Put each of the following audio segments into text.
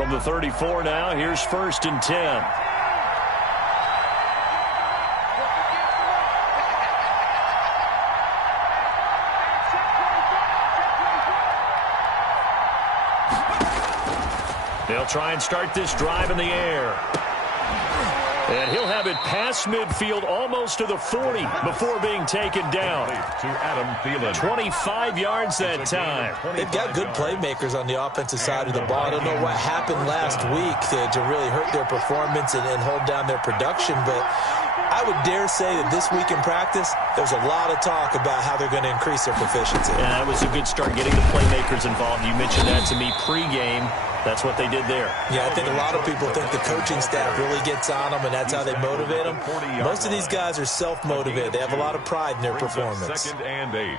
From the 34 now, here's 1st and 10. They'll try and start this drive in the air. And he'll have it past midfield almost to the 40 before being taken down. To Adam Thielen. 25 yards that time. They've got good playmakers on the offensive side of the ball. I don't know what happened last week to really hurt their performance and hold down their production, but I would dare say that this week in practice, there's a lot of talk about how they're going to increase their proficiency. And that was a good start getting the playmakers involved. You mentioned that to me pregame. That's what they did there. Yeah, I think a lot of people think the coaching staff really gets on them, and that's how they motivate them. Most of these guys are self-motivated. They have a lot of pride in their performance. 2nd and 8.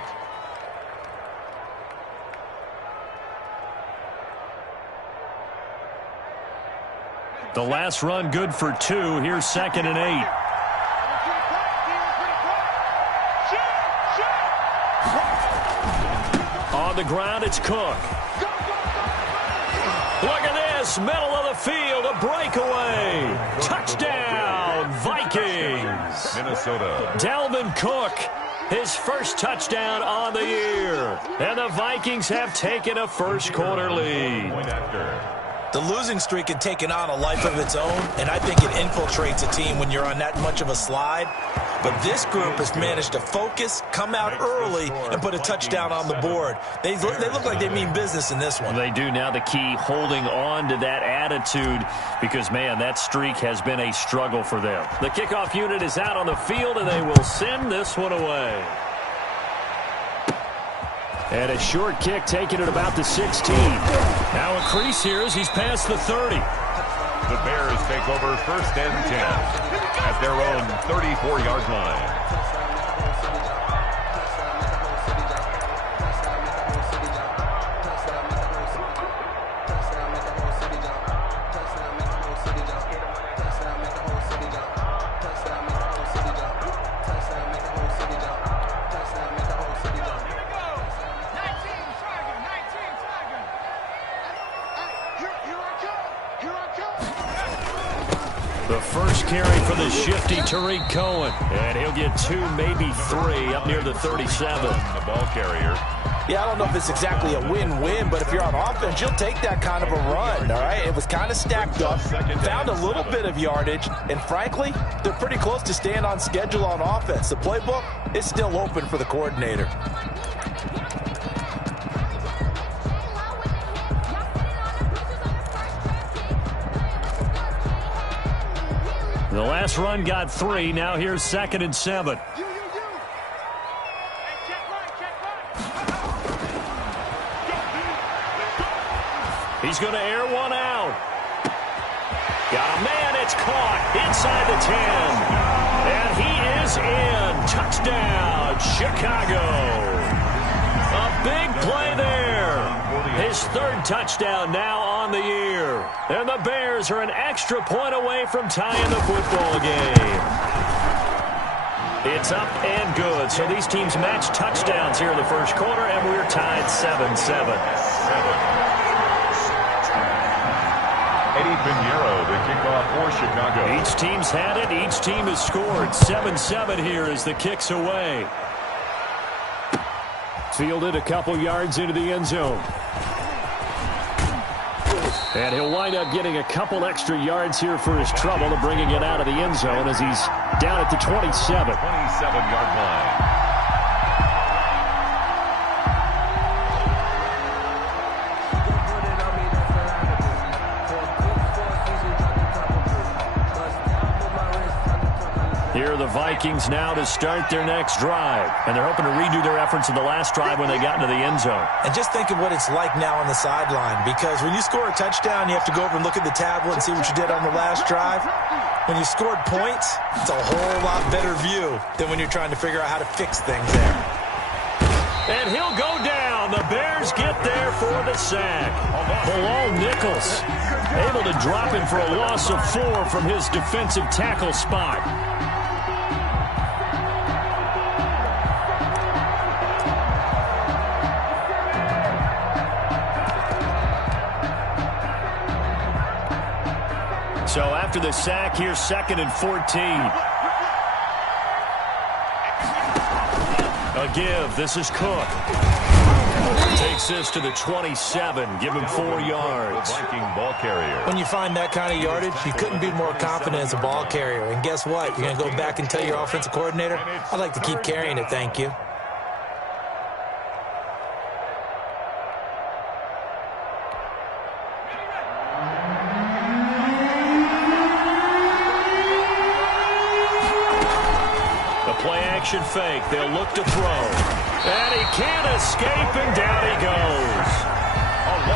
The last run good for 2. Here's 2nd and 8. On the ground, it's Cook. Look at this, middle of the field, a breakaway. Touchdown, Vikings. Minnesota. Dalvin Cook, his first touchdown on the year. And the Vikings have taken a first-quarter lead. Point after. The losing streak had taken on a life of its own, and I think it infiltrates a team when you're on that much of a slide. But this group has managed to focus, come out early, and put a touchdown on the board. They look like they mean business in this one. They do. Now the key, holding on to that attitude, because, man, that streak has been a struggle for them. The kickoff unit is out on the field, and they will send this one away. And a short kick taken at about the 16. Now a crease here as he's past the 30. The Bears take over 1st and 10 at their own 34-yard line. The first carry for the shifty Tariq Cohen. And he'll get 2, maybe 3 up near the 37. The ball carrier. Yeah, I don't know if it's exactly a win-win, but if you're on offense, you'll take that kind of a run, all right? It was kind of stacked up, found a little bit of yardage, and frankly, they're pretty close to staying on schedule on offense. The playbook is still open for the coordinator. The last run got 3. Now here's 2nd and 7. He's going to air one out. Got a man. It's caught inside the 10. And he is in. Touchdown, Chicago. A big play there. His 3rd touchdown now on the year. And the Bears are an extra point away from tying the football game. It's up and good. So these teams match touchdowns here in the first quarter, and we're tied 7-7. Eddie Pinheiro, the kickoff for Chicago. Each team's had it. Each team has scored. 7-7 here as the kick's away. Fielded a couple yards into the end zone. And he'll wind up getting a couple extra yards here for his trouble to bringing it out of the end zone as he's down at the 27. 27-yard line. Here are the Vikings now to start their next drive. And they're hoping to redo their efforts in the last drive when they got into the end zone. And just think of what it's like now on the sideline, because when you score a touchdown, you have to go over and look at the tablet and see what you did on the last drive. When you scored points, it's a whole lot better view than when you're trying to figure out how to fix things there. And he'll go down. The Bears get there for the sack. Bilal Nichols able to drop him for a loss of 4 from his defensive tackle spot. So after the sack, here's 2nd and 14. A give. This is Cook. Takes this to the 27. Give him 4 yards. Viking ball carrier. When you find that kind of yardage, you couldn't be more confident as a ball carrier. And guess what? You're going to go back and tell your offensive coordinator, I'd like to keep carrying it, thank you. Action fake. They'll look to throw. And he can't escape, and down he goes.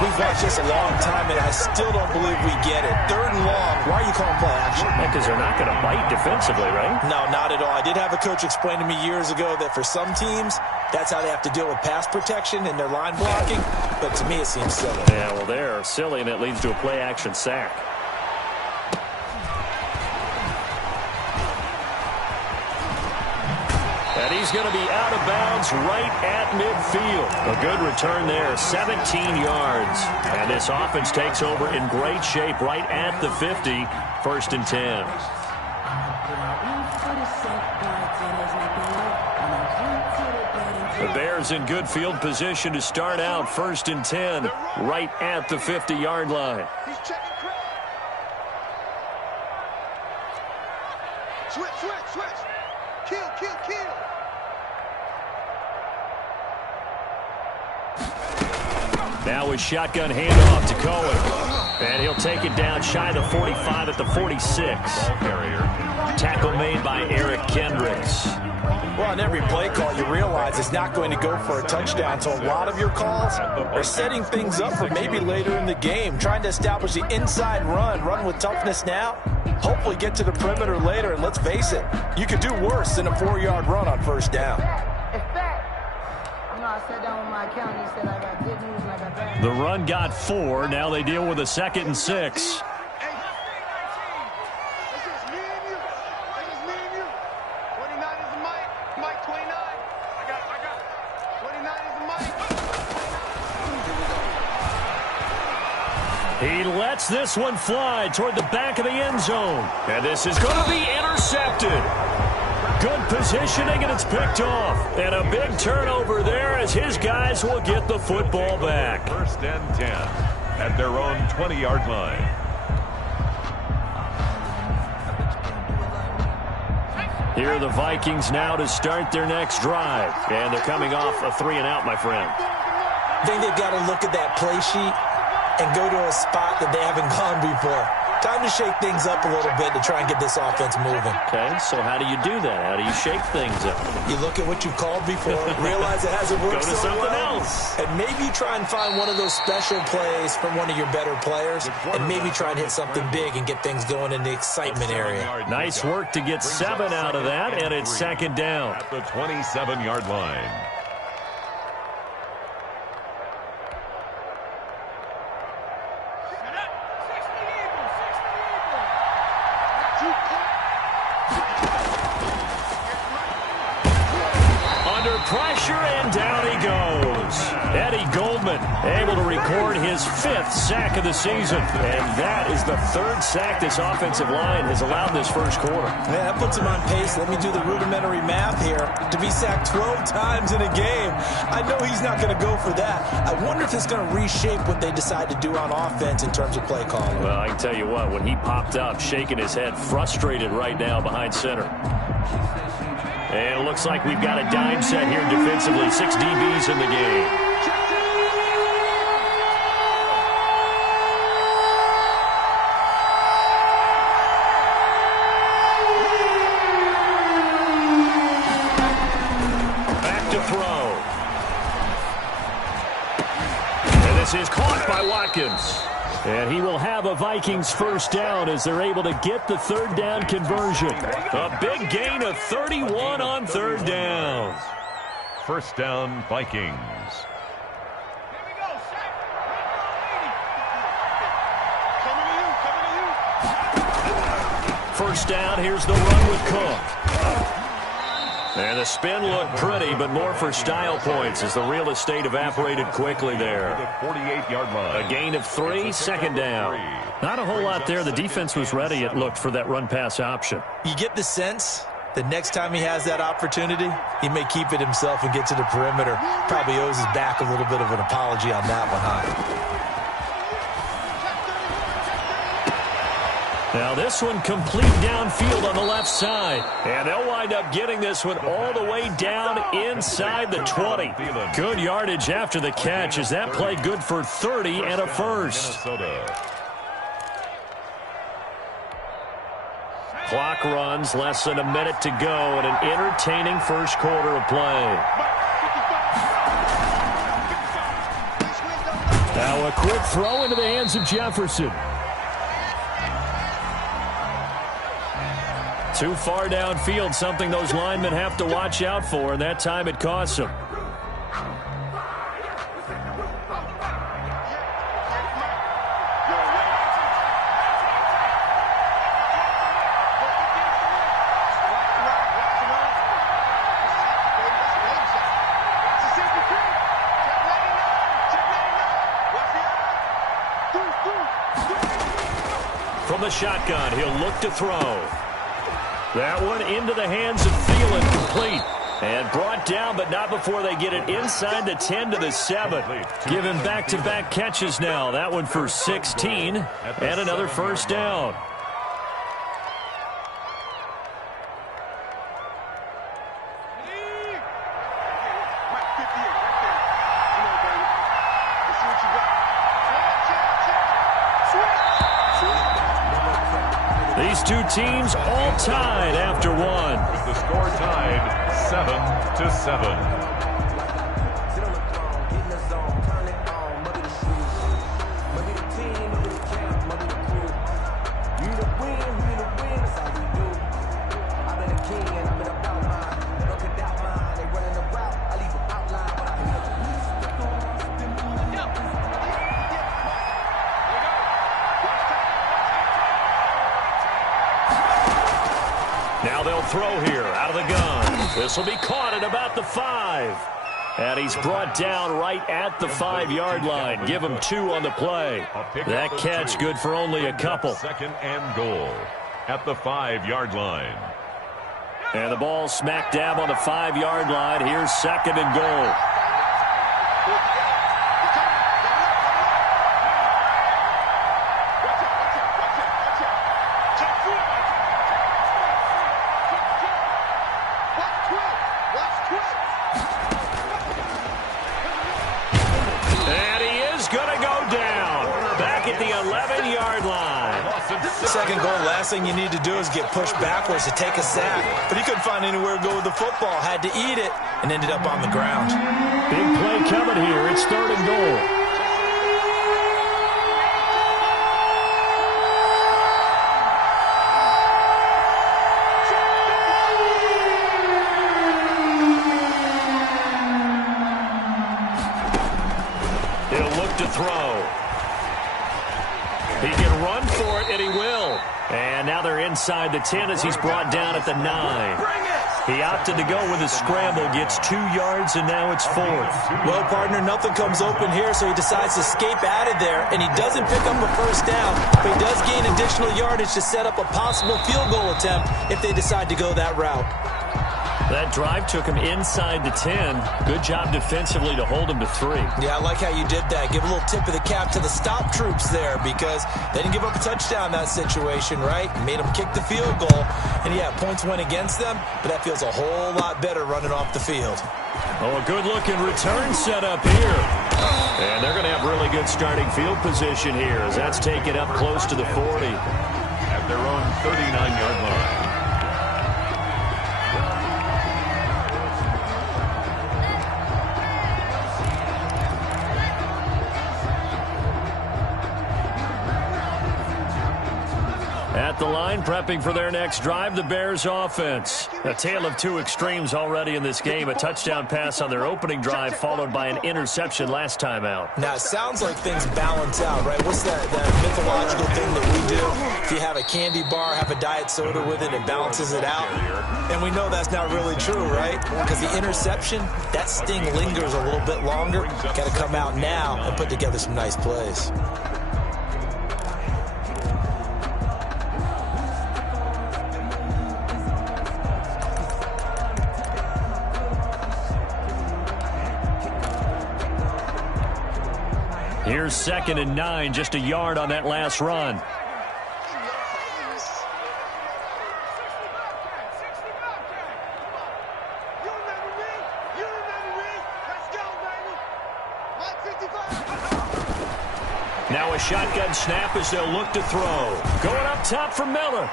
We've watched this a long time, and I still don't believe we get it. 3rd and long. Why are you calling play action? Because they're not going to bite defensively, right? No, not at all. I did have a coach explain to me years ago that for some teams, that's how they have to deal with pass protection and their line blocking. But to me, it seems silly. Yeah, well, they're silly, and it leads to a play action sack. And he's going to be out of bounds right at midfield. A good return there, 17 yards. And this offense takes over in great shape right at the 50, 1st and 10. The Bears in good field position to start out, 1st and 10, right at the 50-yard line. Switch. Kill. Now a shotgun handoff to Cohen. And he'll take it down shy of the 45 at the 46. Ball carrier. Tackle made by Eric Kendricks. Well, on every play call, you realize it's not going to go for a touchdown. So a lot of your calls are setting things up for maybe later in the game, trying to establish the inside run with toughness now. Hopefully get to the perimeter later, and let's face it, you could do worse than a 4-yard run on 1st down. I sat down with my accountant. He said I got good news and I got bad news. The run got 4. Now they deal with a 2nd and 6. Hey, it's just me and you. 29 is the Mike 29. I got 29 is the Mike. He lets this one fly toward the back of the end zone. And this is going to be intercepted. Good positioning, and it's picked off. And a big turnover there as his guys will get the football back. 1st and 10 at their own 20-yard line. Here are the Vikings now to start their next drive. And they're coming off a 3-and-out, my friend. I think they've got to look at that play sheet and go to a spot that they haven't gone before. Time to shake things up a little bit to try and get this offense moving. Okay, so how do you do that? How do you shake things up? You look at what you've called before, realize it hasn't worked Go to so something well, else. and maybe try and find one of those special plays from one of your better players, and maybe try and hit something big and get things going in the excitement area. Nice work to get 7 out of that, and it's 2nd down. At the 27-yard line. Pressure, and down he goes. Eddie Goldman able to record his 5th sack of the season. And that is the 3rd sack this offensive line has allowed this first quarter. Man, that puts him on pace. Let me do the rudimentary math here. To be sacked 12 times in a game, I know he's not going to go for that. I wonder if it's going to reshape what they decide to do on offense in terms of play calling. Well, I can tell you what, when he popped up, shaking his head, frustrated right now behind center. And it looks like we've got a dime set here defensively. 6 DBs in the game. Back to throw. And this is caught by Watkins. And he will have a Vikings 1st down as they're able to get the 3rd down conversion. A big gain of 31 on 3rd down. 1st down, Vikings. First down, here's the run with Cook. And the spin looked pretty, but more for style points as the real estate evaporated quickly there. The 48-yard line. A gain of 3, second down. Not a whole lot there. The defense was ready, it looked, for that run-pass option. You get the sense that next time he has that opportunity, he may keep it himself and get to the perimeter. Probably owes his back a little bit of an apology on that one, huh? Now this one complete downfield on the left side. And they'll wind up getting this one all the way down inside the 20. Good yardage after the catch as that play good for 30 and a first. Clock runs, less than a minute to go, and an entertaining first quarter of play. Now a quick throw into the hands of Jefferson. Too far downfield, something those linemen have to watch out for, and that time it costs them. From the shotgun, he'll look to throw. That one into the hands of Thielen, complete. And brought down, but not before they get it inside the 10 to the 7. Give him back-to-back catches now. That one for 16, and another first down. These two teams all tied after one. The score tied 7-7. Now they'll throw here out of the gun. This will be caught at about the 5. And he's brought down right at the 5-yard line. Give him 2 on the play. That catch good for only a couple. Second and goal at the 5-yard line. And the ball smack dab on the 5-yard line. Here's second and goal. Second goal, last thing you need to do is get pushed backwards to take a sack. But he couldn't find anywhere to go with the football. Had to eat it and ended up on the ground. Big play coming here. It's third and goal. He'll look to throw. He can run for it, and he will. And now they're inside the 10 as he's brought down at the 9. He opted to go with a scramble, gets 2 yards, and now it's 4th. Well, partner, nothing comes open here, so he decides to escape out of there, and he doesn't pick up a first down, but he does gain additional yardage to set up a possible field goal attempt if they decide to go that route. That drive took him inside the 10. Good job defensively to hold him to 3. Yeah, I like how you did that. Give a little tip of the cap to the stop troops there because they didn't give up a touchdown in that situation, right? Made them kick the field goal. And, yeah, points went against them, but that feels a whole lot better running off the field. Oh, a good-looking return set up here. And they're going to have really good starting field position here as that's taken up close to the 40. At their own 39-yard line. At the line, prepping for their next drive, the Bears offense. A tale of 2 extremes already in this game. A touchdown pass on their opening drive, followed by an interception last time out. Now, it sounds like things balance out, right? What's that psychological thing that we do. If you have a candy bar, have a diet soda with it, it balances it out. And we know that's not really true, right? Because the interception, that sting lingers a little bit longer. Got to come out now and put together some nice plays. Here's 2nd and 9, just a yard on that last run. Now a shotgun snap as they'll look to throw. Going up top for Miller.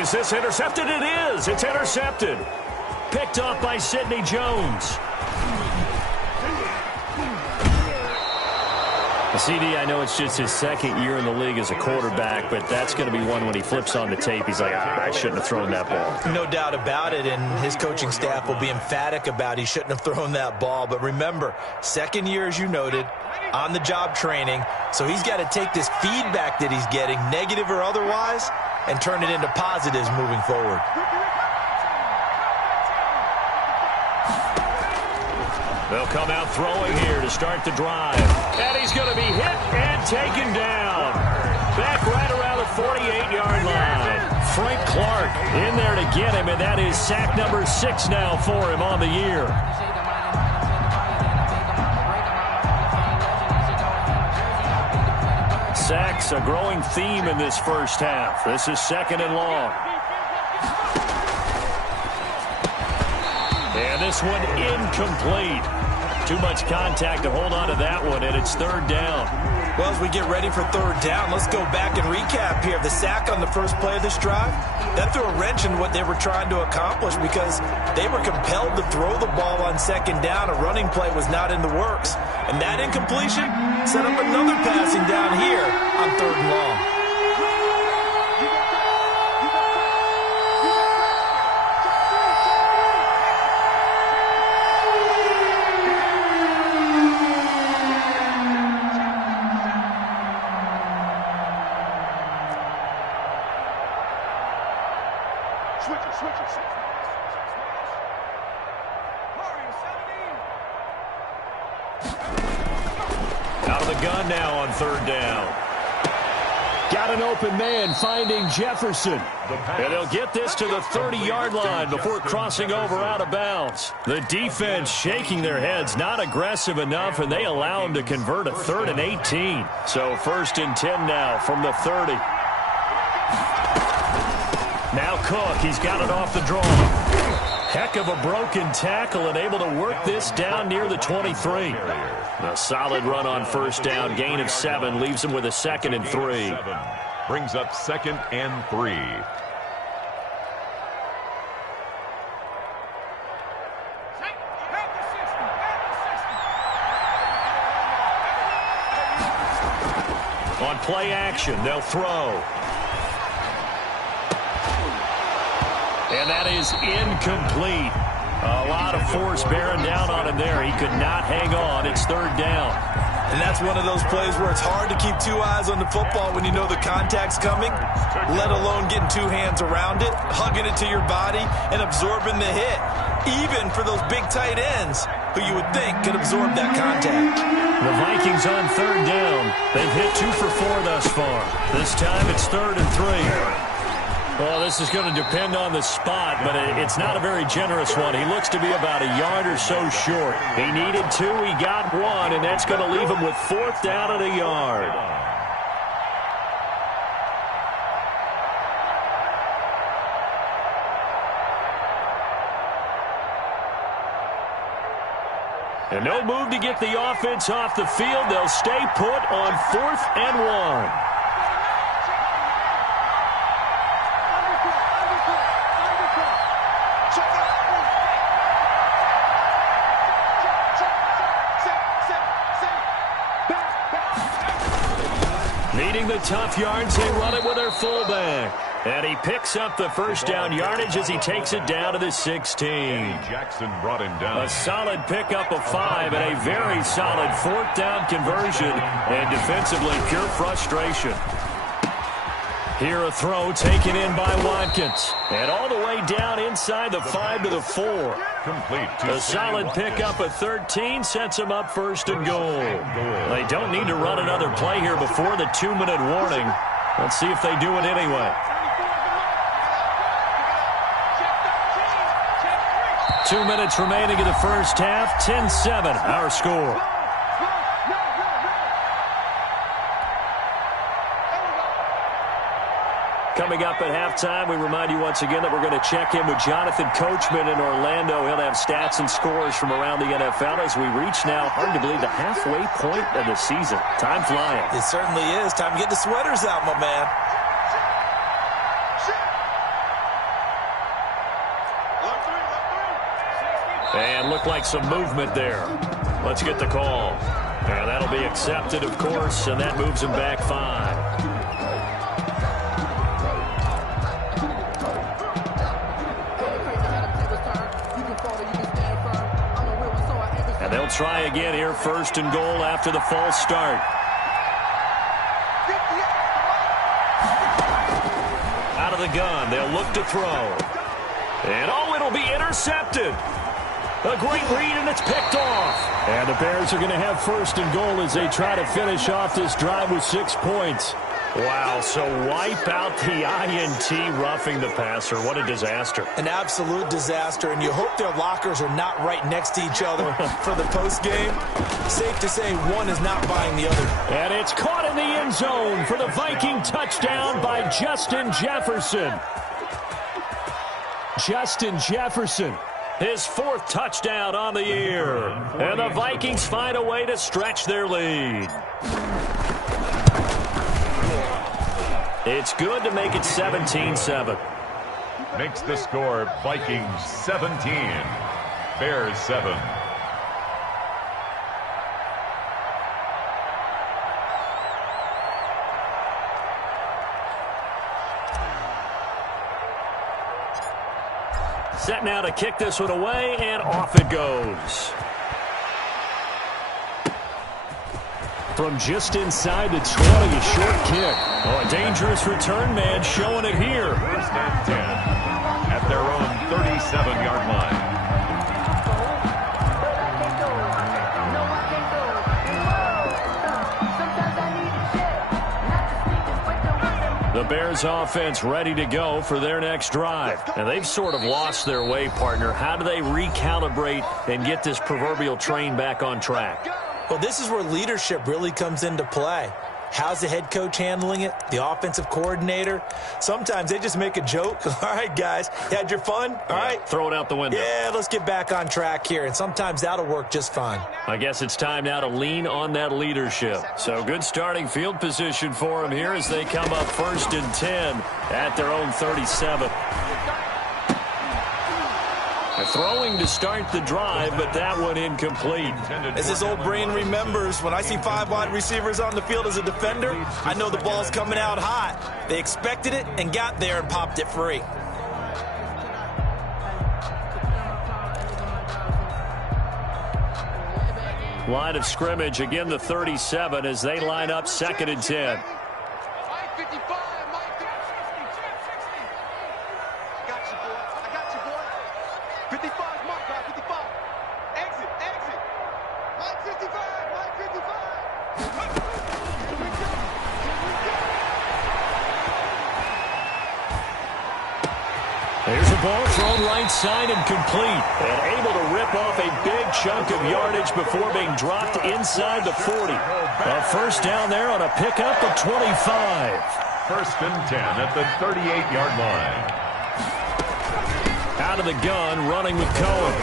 Is this intercepted? It is. It's intercepted. Picked off by Sidney Jones. CD, I know it's just his 2nd year in the league as a quarterback, but that's going to be one when he flips on the tape. He's like, I shouldn't have thrown that ball. No doubt about it, and his coaching staff will be emphatic about he shouldn't have thrown that ball. But remember, 2nd year, as you noted, on-the-job training, so he's got to take this feedback that he's getting, negative or otherwise, and turn it into positives moving forward. They'll come out throwing here to start the drive. And he's going to be hit and taken down. Back right around the 48-yard line. Frank Clark in there to get him, and that is sack number 6 now for him on the year. Sacks, a growing theme in this first half. This is 2nd and long. And this one incomplete. Too much contact to hold on to that one, and it's 3rd down. Well, as we get ready for 3rd down, let's go back and recap here. The sack on the first play of this drive, that threw a wrench in what they were trying to accomplish because they were compelled to throw the ball on 2nd down. A running play was not in the works. And that incompletion set up another passing down here on 3rd and long. Out of the gun now on 3rd down. Got an open man finding Jefferson. And they'll get this to the 30-yard line before crossing over out of bounds. The defense shaking their heads, not aggressive enough, and they allow them to convert a 3rd and 18. So 1st and 10 now from the 30. Now Cook, he's got it off the draw. Heck of a broken tackle and able to work this down near the 23. A solid run on 1st down, gain of 7, leaves him with a 2nd and 3. Brings up 2nd and 3. On play action, they'll throw. And that is incomplete. A lot of force bearing down on him there. He could not hang on. It's 3rd down. And that's one of those plays where it's hard to keep 2 eyes on the football when you know the contact's coming, let alone getting 2 hands around it, hugging it to your body, and absorbing the hit, even for those big tight ends who you would think could absorb that contact. The Vikings on 3rd down. They've hit 2 for 4 thus far. This time it's 3rd and 3. Well, this is going to depend on the spot, but it's not a very generous one. He looks to be about a yard or so short. He needed 2, he got 1, and that's going to leave him with 4th down and a yard. And no move to get the offense off the field. They'll stay put on 4th and 1. Needing the tough yards, they run it with their fullback. And he picks up the first down yardage as he takes it down to the 16. Jackson brought him down. A solid pickup of 5 and a very solid fourth down conversion. And defensively, pure frustration. Here a throw taken in by Watkins. And all the way down inside the 5 to the 4. Complete. A solid pickup of 13 sets him up first and goal. They don't need to run another play here before the 2-minute warning. Let's see if they do it anyway. 2 minutes remaining in the first half. 10-7, our score. Coming up at halftime, we remind you once again that we're going to check in with Jonathan Coachman in Orlando. He'll have stats and scores from around the NFL as we reach now, hard to believe, the halfway point of the season. Time flying. It certainly is. Time to get the sweaters out, my man. And looked like some movement there. Let's get the call. And that'll be accepted, of course, and that moves him back 5. And they'll try again here, first and goal after the false start. Out of the gun, they'll look to throw. And oh, it'll be intercepted. A great read, and it's picked off. And the Bears are going to have first and goal as they try to finish off this drive with 6 points. Wow, so wipe out the INT, roughing the passer. What a disaster. An absolute disaster, and you hope their lockers are not right next to each other for the postgame. Safe to say one is not buying the other. And it's caught in the end zone for the Viking touchdown by Justin Jefferson. Justin Jefferson, his 4th touchdown on the year. And the Vikings find a way to stretch their lead. It's good to make it 17-7. Makes the score Vikings 17, Bears 7. Set now to kick this one away, and off it goes. From just inside the 20, a short kick. Oh, a dangerous return man showing it here. First and 10 at their own 37-yard line. The Bears offense ready to go for their next drive. And they've sort of lost their way, partner. How do they recalibrate and get this proverbial train back on track? Well, this is where leadership really comes into play. How's the head coach handling it? The offensive coordinator? Sometimes they just make a joke. All right, guys, you had your fun? All right. Throw it out the window. Yeah, let's get back on track here. And sometimes that'll work just fine. I guess it's time now to lean on that leadership. So good starting field position for them here as they come up first and 10 at their own 37. Throwing to start the drive, but that one incomplete. As his old brain remembers, when I see 5 wide receivers on the field as a defender, I know the ball's coming out hot. They expected it and got there and popped it free. Line of scrimmage, again the 37 as they line up 2nd and 10. Here's a ball thrown right side and complete. And able to rip off a big chunk of yardage before being dropped inside the 40. A first down there on a pickup of 25. First and 10 at the 38-yard line. Out of the gun, running with Cohen.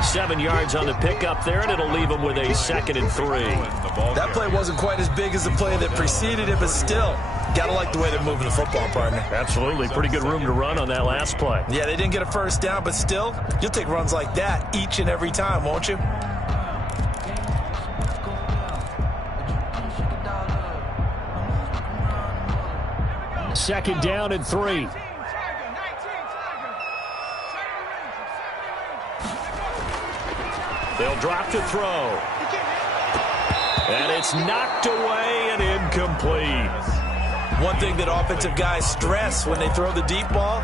7 yards on the pickup there, and it'll leave him with a 2nd and 3. That play wasn't quite as big as the play that preceded it, but still, gotta like the way they're moving the football, partner. Absolutely. Pretty good room to run on that last play. Yeah, they didn't get a first down, but still, you'll take runs like that each and every time, won't you? second down and 3. They'll drop to throw. And it's knocked away and incomplete. One thing that offensive guys stress when they throw the deep ball,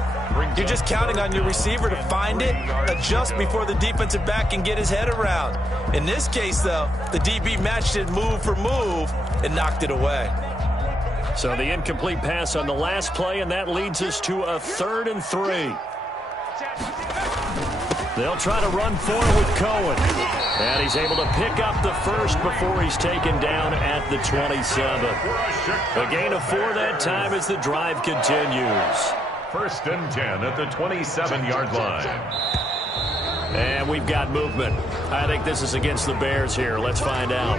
you're just counting on your receiver to find it, adjust before the defensive back can get his head around. In this case, though, the DB matched it move for move and knocked it away. So the incomplete pass on the last play, and that leads us to a 3rd and 3. They'll try to run forward with Cohen. And he's able to pick up the first before he's taken down at the 27. A gain of 4 that time as the drive continues. 1st and 10 at the 27-yard line. And we've got movement. I think this is against the Bears here. Let's find out.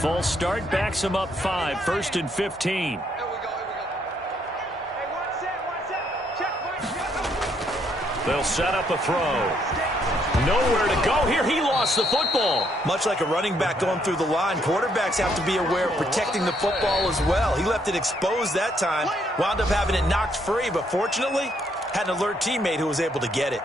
Full start backs him up 5. 1st and 15. They'll set up a throw. Nowhere to go here. He lost the football. Much like a running back going through the line, quarterbacks have to be aware of protecting the football as well. He left it exposed that time, wound up having it knocked free, but fortunately had an alert teammate who was able to get it.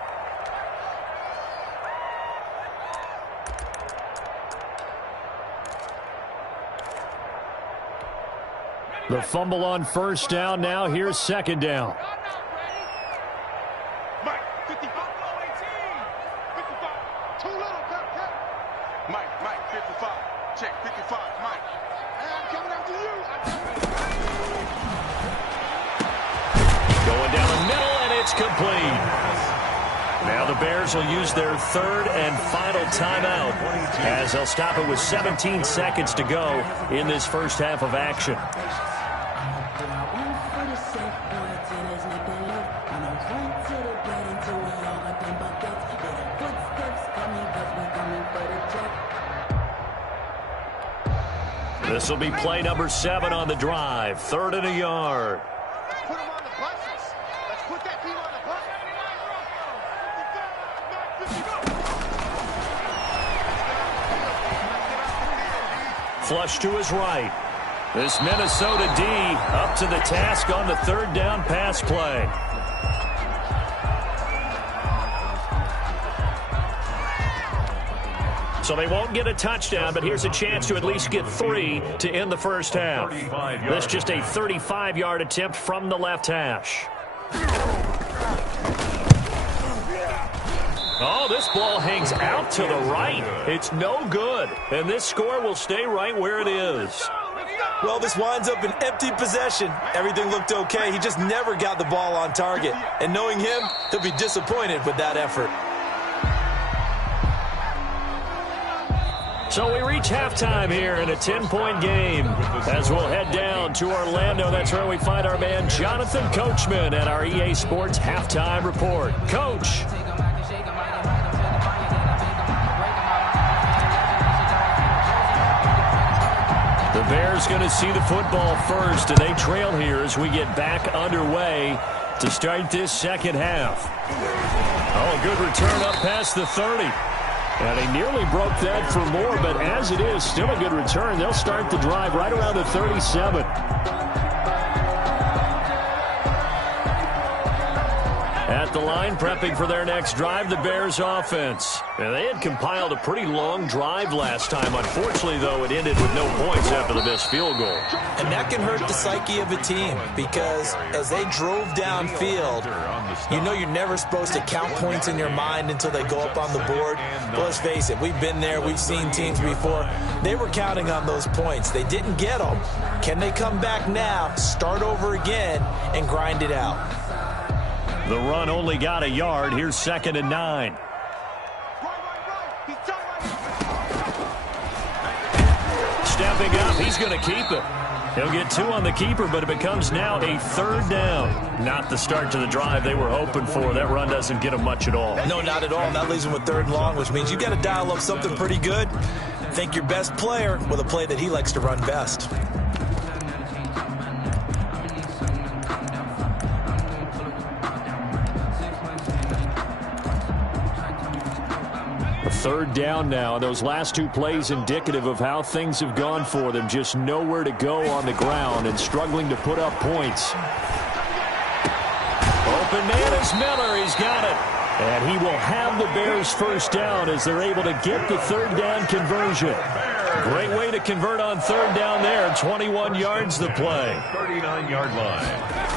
The fumble on 1st down. Now here's 2nd down. Mike, 55. 55. Too little, Mike, 55. Check, 55. Mike. I'm coming after you. Going down the middle, and it's complete. Now the Bears will use their 3rd and final timeout as they'll stop it with 17 seconds to go in this first half of action. This will be play number 7 on the drive. 3rd and a yard. Let's put him on the buses. Let's put that team on the bus. Flush to his right. This Minnesota D up to the task on the 3rd down pass play. So they won't get a touchdown, but here's a chance to at least get 3 to end the first half. This just a 35-yard attempt from the left hash. Oh, this ball hangs out to the right. It's no good, and this score will stay right where it is. Well, this winds up an empty possession. Everything looked okay. He just never got the ball on target. And knowing him, he'll be disappointed with that effort. So we reach halftime here in a 10-point game as we'll head down to Orlando. That's where we find our man Jonathan Coachman at our EA Sports Halftime Report. Coach. The Bears going to see the football first, and they trail here as we get back underway to start this second half. Oh, a good return up past the 30. And he nearly broke that for more, but as it is, still a good return. They'll start the drive right around the 37. At the line, prepping for their next drive, the Bears offense. And they had compiled a pretty long drive last time. Unfortunately, though, it ended with no points after the missed field goal. And that can hurt the psyche of a team because as they drove downfield, you know you're never supposed to count points in your mind until they go up on the board. But let's face it, we've been there. We've seen teams before. They were counting on those points. They didn't get them. Can they come back now, start over again, and grind it out? The run only got a yard. Here's 2nd and 9. Stepping up, he's going to keep it. He'll get 2 on the keeper, but it becomes now a 3rd down. Not the start to the drive they were hoping for. That run doesn't get them much at all. No, not at all. And that leaves them with 3rd and long, which means you got to dial up something pretty good. Think your best player with a play that he likes to run best. Third down now. Those last two plays indicative of how things have gone for them. Just nowhere to go on the ground and struggling to put up points. Open man is Miller. He's got it. And he will have the Bears first down as they're able to get the third down conversion. Great way to convert on third down there. 21 yards the play. 39-yard line.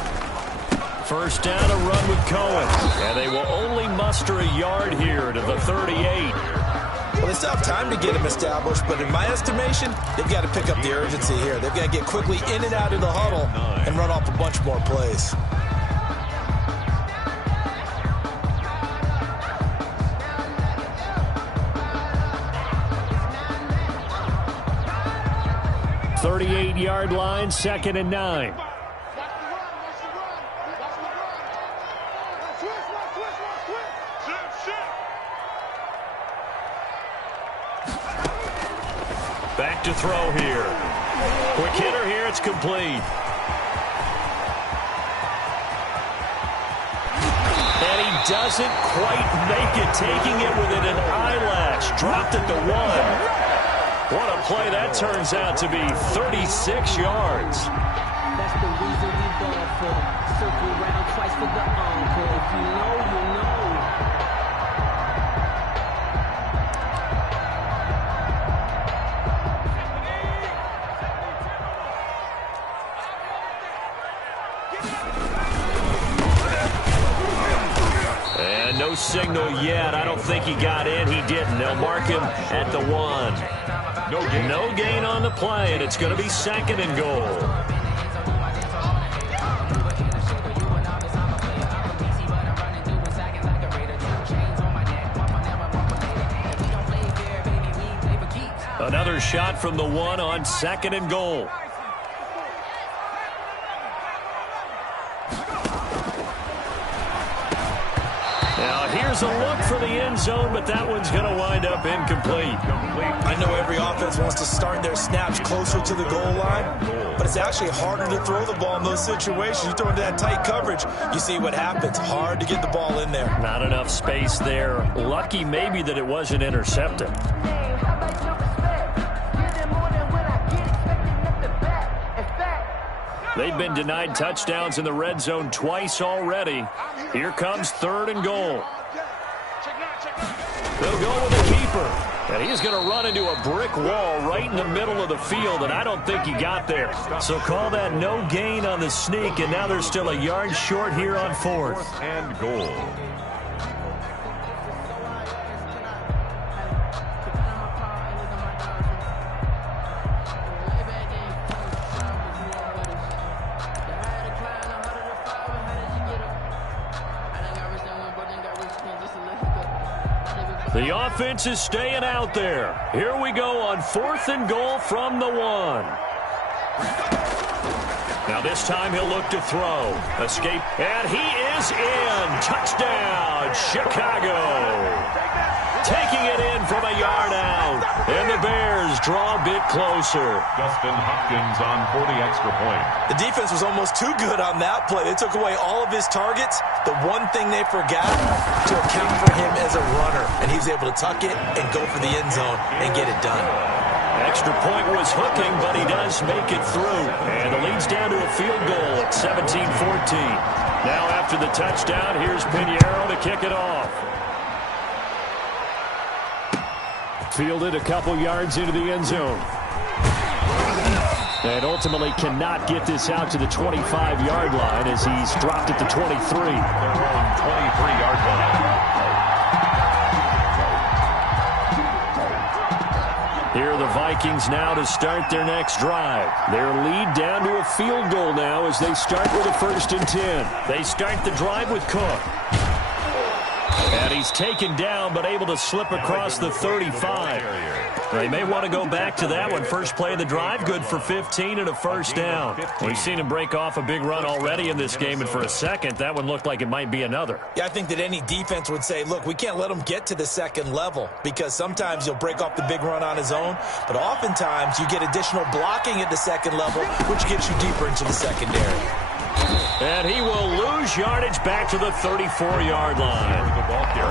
First down, a run with Cohen. And they will only muster a yard here to the 38. Well, they still have time to get him established, but in my estimation, they've got to pick up the urgency here. They've got to get quickly in and out of the huddle and run off a bunch more plays. Yard line, 2nd and 9. Back to throw here. Quick hitter here, it's complete. And he doesn't quite make it, taking it within an eyelash. Dropped at the 1. What a play that turns out to be. 36 yards. That's the reason we ball for. Circle around twice for the encore. If you know, you know. And no signal yet. I don't think he got in. He didn't. They'll mark him at the 1. No gain on the play, and it's going to be 2nd and goal. Another shot from the 1 on 2nd and goal. Now here's a look for the end zone, but that one's going to wind up incomplete. I know every offense wants to start their snaps closer to the goal line, but it's actually harder to throw the ball in those situations. You throw into that tight coverage, you see what happens. Hard to get the ball in there. Not enough space there. Lucky maybe that it wasn't intercepted. They've been denied touchdowns in the red zone twice already. Here comes 3rd and goal. They'll go with the keeper. And he's going to run into a brick wall right in the middle of the field, and I don't think he got there. So call that no gain on the sneak, and now they're still a yard short here on 4th. And goal. The offense is staying out there. Here we go on 4th and goal from the 1. Now this time he'll look to throw. Escape, and he is in. Touchdown, Chicago. Taking it in from a yard out. And the Bears draw a bit closer. Dustin Hopkins on 40 extra points. The defense was almost too good on that play. They took away all of his targets. The one thing they forgot, to account for him as a runner. And he was able to tuck it and go for the end zone and get it done. Extra point was hooking, but he does make it through. And the lead's down to a field goal at 17-14. Now after the touchdown, here's Pinheiro to kick it off. Fielded a couple yards into the end zone. And ultimately cannot get this out to the 25-yard line as he's dropped at the 23. Their own 23-yard line. Here are the Vikings now to start their next drive. Their lead down to a field goal now as they start with a 1st and 10. They start the drive with Cook. And he's taken down, but able to slip across the 35. They may want to go back to that one. First play of the drive, good for 15 and a first down. We've seen him break off a big run already in this game, and for a second, that one looked like it might be another. Yeah, I think that any defense would say, look, we can't let him get to the second level because sometimes he'll break off the big run on his own, but oftentimes you get additional blocking at the second level, which gets you deeper into the secondary. And he will lose yardage back to the 34-yard line.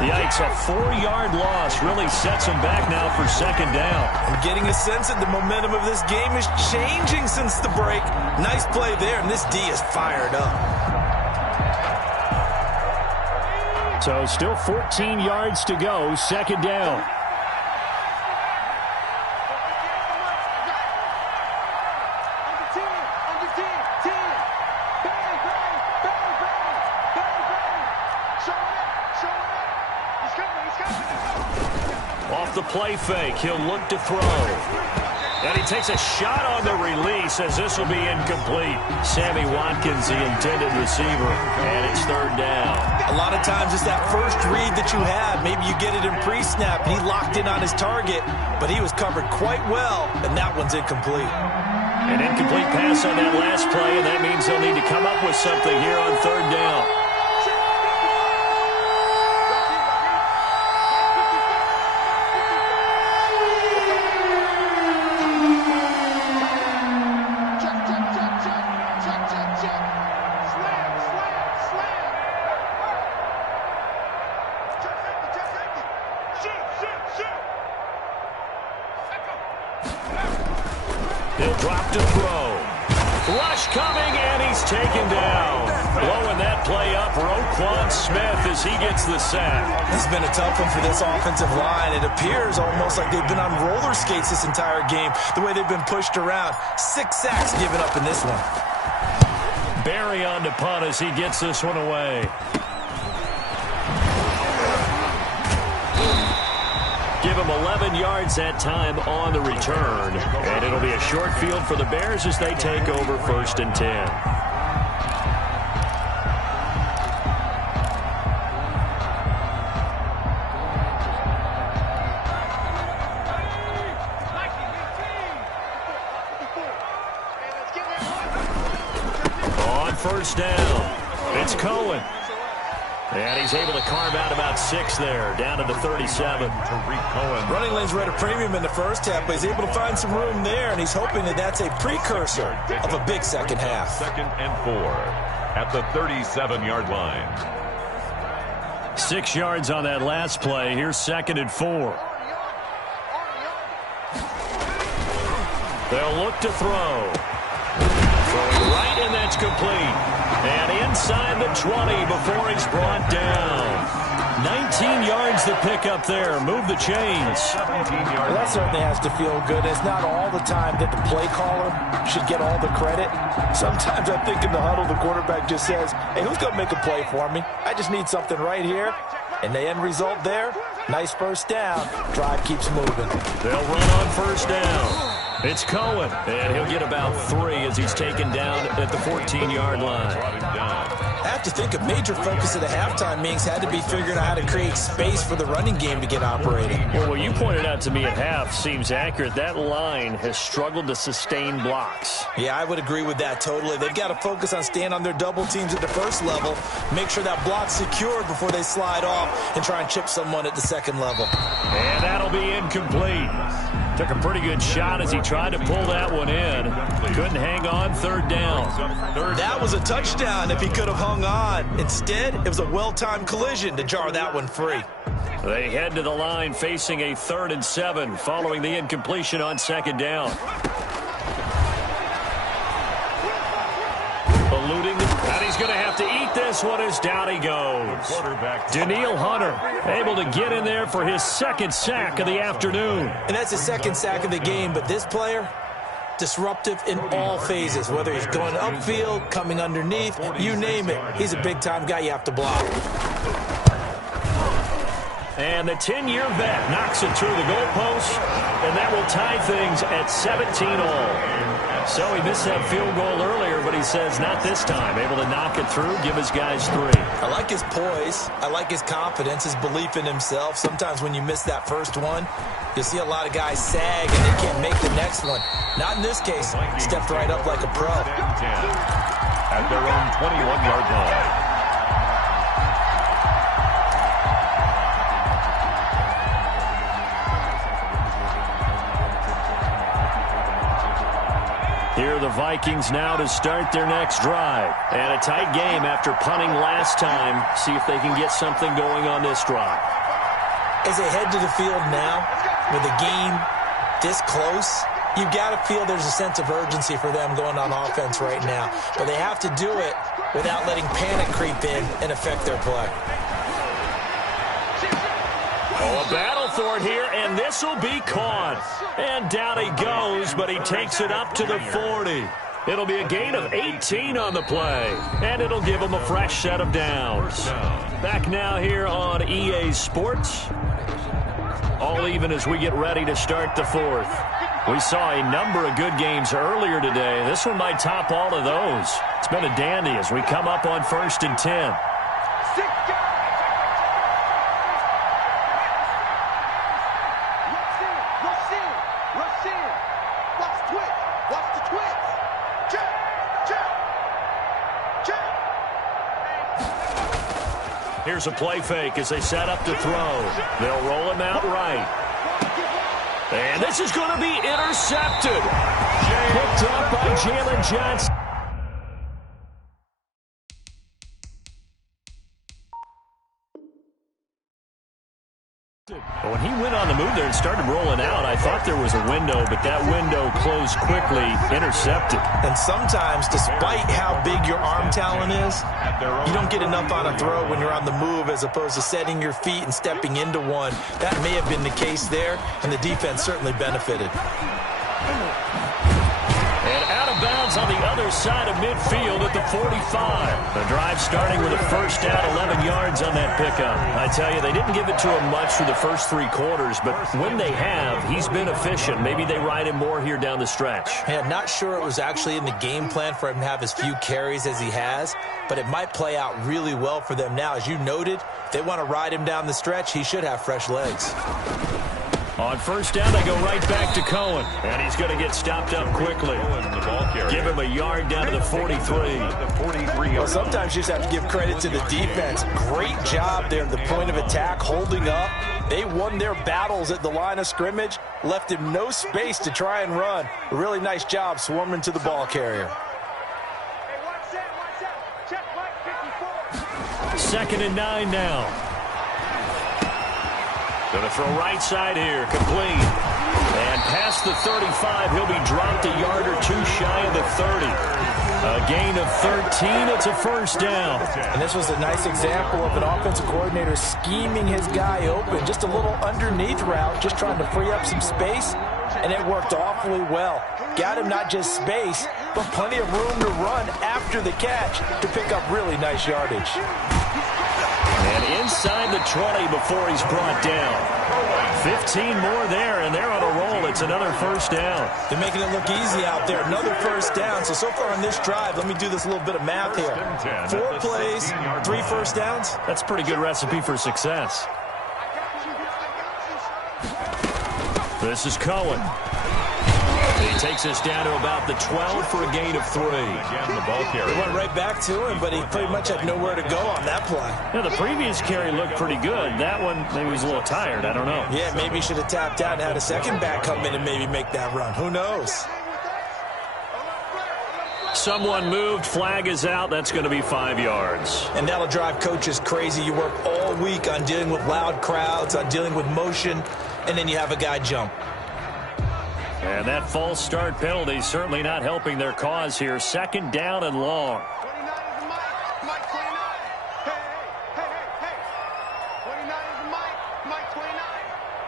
Yikes, a 4-yard loss really sets him back now for second down. I'm getting a sense that the momentum of this game is changing since the break. Nice play there, and this D is fired up. So still 14 yards to go, second down. Off the play fake, he'll look to throw. And he takes a shot on the release as this will be incomplete. Sammy Watkins, the intended receiver, and it's third down. A lot of times it's that first read that you have. Maybe you get it in pre-snap, and he locked in on his target, but he was covered quite well, and that one's incomplete. An incomplete pass on that last play, and that means they'll need to come up with something here on third down. He'll drop to throw. Rush coming, and he's taken down. Blowing that play up, Roquan Smith as he gets the sack. This has been a tough one for this offensive line. It appears almost like they've been on roller skates this entire game, the way they've been pushed around. 6 sacks given up in this one. Barry on to punt as he gets this one away. Give him 11 yards that time on the return. And it'll be a short field for the Bears as they take over 1st and 10. On 1st down, it's Cohen. And he's able to carve out about 6 there, down to the 37. Running lanes were at a premium in the first half, but he's able to find some room there, and he's hoping that that's a precursor of a big second half. 2nd and 4 at the 37-yard line. 6 yards on that last play. Here's 2nd and 4. They'll look to throw. Throwing right, and that's complete. And inside the 20 before he's brought down. 19 yards to pick up there. Move the chains. Well, that certainly has to feel good. It's not all the time that the play caller should get all the credit. Sometimes I think in the huddle, the quarterback just says, hey, who's going to make a play for me? I just need something right here. And the end result there, nice first down. Drive keeps moving. They'll run on 1st down. It's Cohen, and he'll get about 3 as he's taken down at the 14-yard line. I have to think a major focus of the halftime meetings had to be figuring out how to create space for the running game to get operating. Well, what you pointed out to me at half seems accurate. That line has struggled to sustain blocks. Yeah, I would agree with that totally. They've got to focus on staying on their double teams at the first level, make sure that block's secured before they slide off and try and chip someone at the second level. And that'll be incomplete. Took a pretty good shot as he tried to pull that one in. Couldn't hang on, 3rd down. That was a touchdown if he could have hung on. Instead, it was a well-timed collision to jar that one free. They head to the line facing a 3rd and 7 following the incompletion on 2nd down. Eluding, and he's going to have to eat this one as down he goes. Daniil Hunter able to get in there for his 2nd sack of the afternoon. And that's his 2nd sack of the game, but this player, disruptive in all phases, whether he's going upfield, coming underneath, you name it. He's a big-time guy you have to block. And the 10-year vet knocks it through the goalpost, and that will tie things at 17-all. So he missed that field goal earlier, but he says not this time. Able to knock it through, give his guys 3. I like his poise. I like his confidence, his belief in himself. Sometimes when you miss that first one, you see a lot of guys sag and they can't make the next one. Not in this case. Stepped right up like a pro. At their own 21-yard line. Here are the Vikings now to start their next drive. And a tight game after punting last time. See if they can get something going on this drive. As they head to the field now, with the game this close, you've got to feel there's a sense of urgency for them going on offense right now. But they have to do it without letting panic creep in and affect their play. Oh, a battle for it here, and this will be caught. And down he goes, but he takes it up to the 40. It'll be a gain of 18 on the play, and it'll give him a fresh set of downs. Back now here on EA Sports. All even as we get ready to start the fourth. We saw a number of good games earlier today. This one might top all of those. It's been a dandy as we come up on 1st and 10. Here's a play fake as they set up to throw. They'll roll him out right. And this is going to be intercepted. Picked up by Jalen Johnson. When he went on the move there and started rolling out, I thought there was a window, but that window closed quickly, intercepted. And sometimes, despite how big your arm talent is, you don't get enough on a throw when you're on the move as opposed to setting your feet and stepping into one. That may have been the case there, and the defense certainly benefited. And out of bounds on the other side of midfield at the 45. The drive starting with a first down, 11 yards on that pickup. I tell you, they didn't give it to him much for the first 3 quarters, but when they have, he's been efficient. Maybe they ride him more here down the stretch. Yeah, not sure it was actually in the game plan for him to have as few carries as he has, but it might play out really well for them now. As you noted, if they want to ride him down the stretch, he should have fresh legs. On first down, they go right back to Cohen. And he's going to get stopped up quickly. Give him a yard down to the 43. Well, sometimes you just have to give credit to the defense. Great job there at the point of attack, holding up. They won their battles at the line of scrimmage, left him no space to try and run. A really nice job swarming to the ball carrier. 2nd and 9 now. Going to throw right side here, complete. And past the 35, he'll be dropped a yard or 2 shy of the 30. A gain of 13, it's a first down. And this was a nice example of an offensive coordinator scheming his guy open. Just a little underneath route, just trying to free up some space. And it worked awfully well. Got him not just space, but plenty of room to run after the catch to pick up really nice yardage. And inside the 20 before he's brought down. 15 more there, and they're on a roll. It's another first down. They're making it look easy out there. Another first down. So far on this drive, let me do this little bit of math here. 4 plays, 3 first downs. That's a pretty good recipe for success. This is Cohen. He takes us down to about the 12 for a gain of 3. They went right back to him, but he pretty much had nowhere to go on that play. Yeah, the previous carry looked pretty good. That one, maybe he was a little tired. I don't know. Yeah, maybe he should have tapped out and had a second back come in and maybe make that run. Who knows? Someone moved. Flag is out. That's going to be 5 yards. And that'll drive coaches crazy. You work all week on dealing with loud crowds, on dealing with motion, and then you have a guy jump. And that false start penalty certainly not helping their cause here. 2nd down and long. 29 is the Mike. Mike 29. Hey. 29 is the Mike. Mike 29.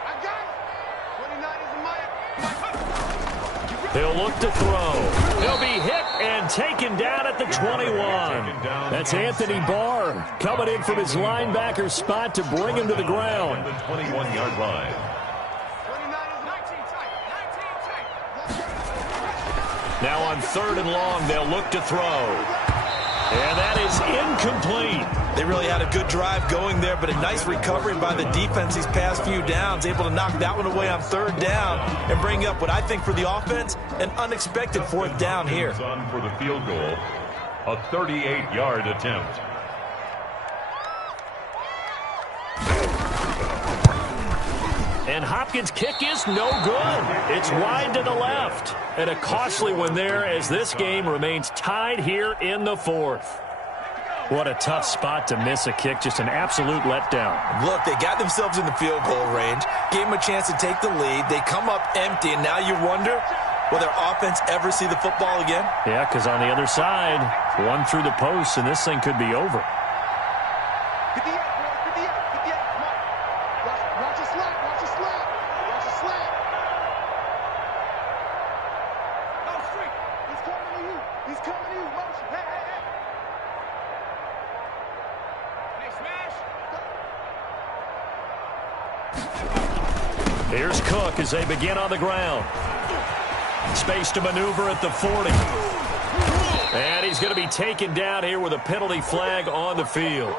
I got it. 29 is the Mike. He'll look to throw. He'll be hit and taken down at the 21. That's Anthony Barr coming in from his linebacker spot to bring him to the ground. The 21-yard line. Now on 3rd and long, they'll look to throw. And that is incomplete. They really had a good drive going there, but a nice recovery by the defense these past few downs, able to knock that one away on 3rd down and bring up what I think for the offense, an unexpected 4th down here. On for the field goal, a 38-yard attempt. And Hopkins' kick is no good. It's wide to the left. And a costly one there as this game remains tied here in the fourth. What a tough spot to miss a kick. Just an absolute letdown. Look, they got themselves in the field goal range, gave them a chance to take the lead. They come up empty, and now you wonder, will their offense ever see the football again? Yeah, because on the other side, one through the post, and this thing could be over. Get the out, boys. Get the out. Get the out. Come on. Watch your slap. Watch your slap. Watch your slap. No, straight. He's coming to you. He's coming to you. Motion. Hey, hey, hey. Hey, smash. Here's Cook as they begin on the ground. Space to maneuver at the 40. And he's going to be taken down here with a penalty flag on the field.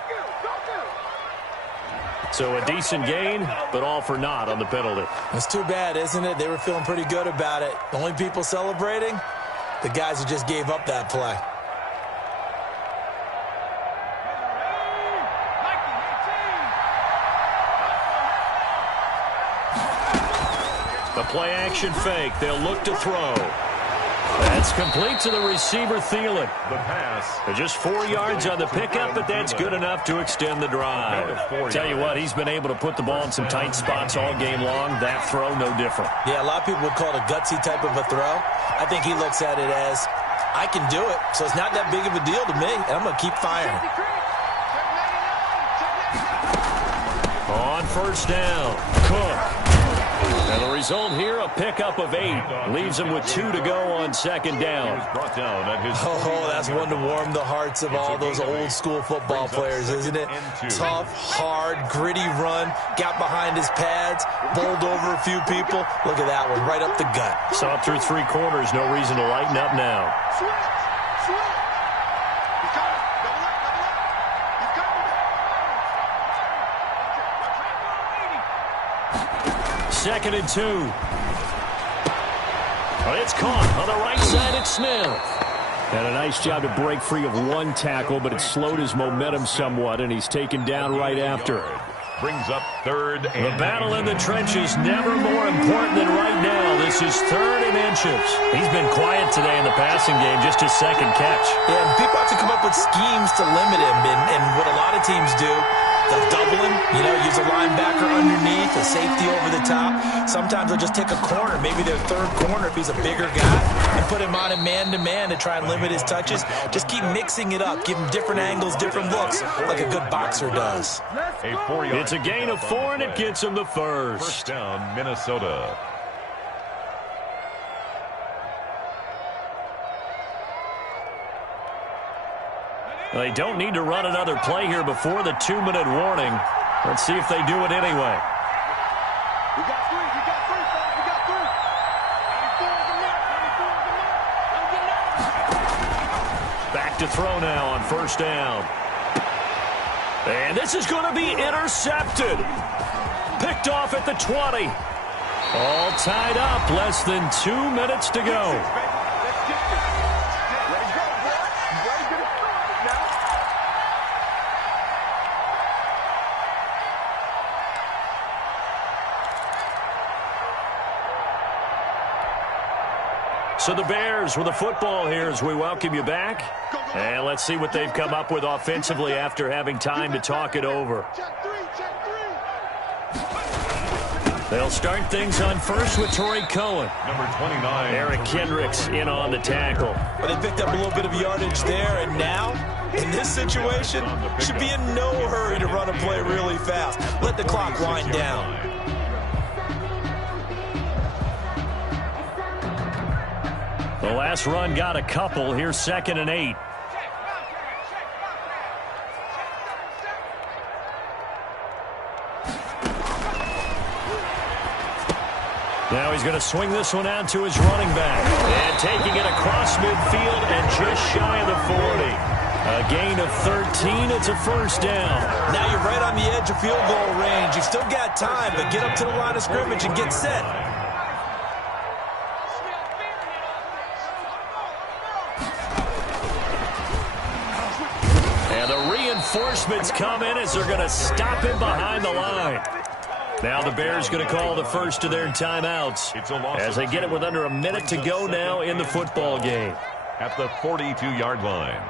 So a decent gain, but all for naught on the penalty. It's too bad, isn't it? They were feeling pretty good about it. The only people celebrating, the guys who just gave up that play. The play-action fake. They'll look to throw. That's complete to the receiver, Thielen. The pass. Just 4 yards on the pickup, but that's good enough to extend the drive. Tell you what, he's been able to put the ball in some tight spots all game long. That throw, no different. Yeah, a lot of people would call it a gutsy type of a throw. I think he looks at it as, I can do it, so it's not that big of a deal to me, and I'm going to keep firing. On first down, Cook. And the result here, a pickup of 8. Leaves him with 2 to go on second down. Oh, that's one to warm the hearts of all those old school football players, isn't it? Tough, hard, gritty run. Got behind his pads, bowled over a few people. Look at that one, right up the gut. Saw it through 3 quarters. No reason to lighten up now. Second and 2. Oh, it's caught on the right side. It's Smith. And a nice job to break free of one tackle, but it slowed his momentum somewhat, and he's taken down right after. Brings up third and the battle in the trenches, never more important than right now. This is 3rd and inches. He's been quiet today in the passing game, just his second catch. Yeah, and people have to come up with schemes to limit him, and what a lot of teams do, they'll double him, use a linebacker underneath, a safety over the top. Sometimes they'll just take a corner, maybe their 3rd corner if he's a bigger guy, and put him on a man-to-man to try and limit his touches. Just keep mixing it up, give him different angles, different looks, like a good boxer does. It's a gain of 4, and it gets him the first. First down, Minnesota. They don't need to run another play here before the 2-minute warning. Let's see if they do it anyway. We got 3. We got 3, fellas. We got 3. Back to throw now on first down. And this is going to be intercepted. Picked off at the 20. All tied up. Less than 2 minutes to go. So the Bears with the football here as we welcome you back. And let's see what they've come up with offensively after having time to talk it over. They'll start things on first with Torrey Cohen. Number 29. Eric Kendricks in on the tackle. But they picked up a little bit of yardage there, and now, in this situation, should be in no hurry to run a play really fast. Let the clock wind down. The last run got a couple. Here's 2nd and 8. Now he's going to swing this one out to his running back. And taking it across midfield and just shy of the 40. A gain of 13. It's a first down. Now you're right on the edge of field goal range. You've still got time, but get up to the line of scrimmage and get set. And the reinforcements come in as they're going to stop him behind the line. Now the Bears going to call the first of their timeouts as they get it with under a minute to go now in the football game. At the 42-yard line.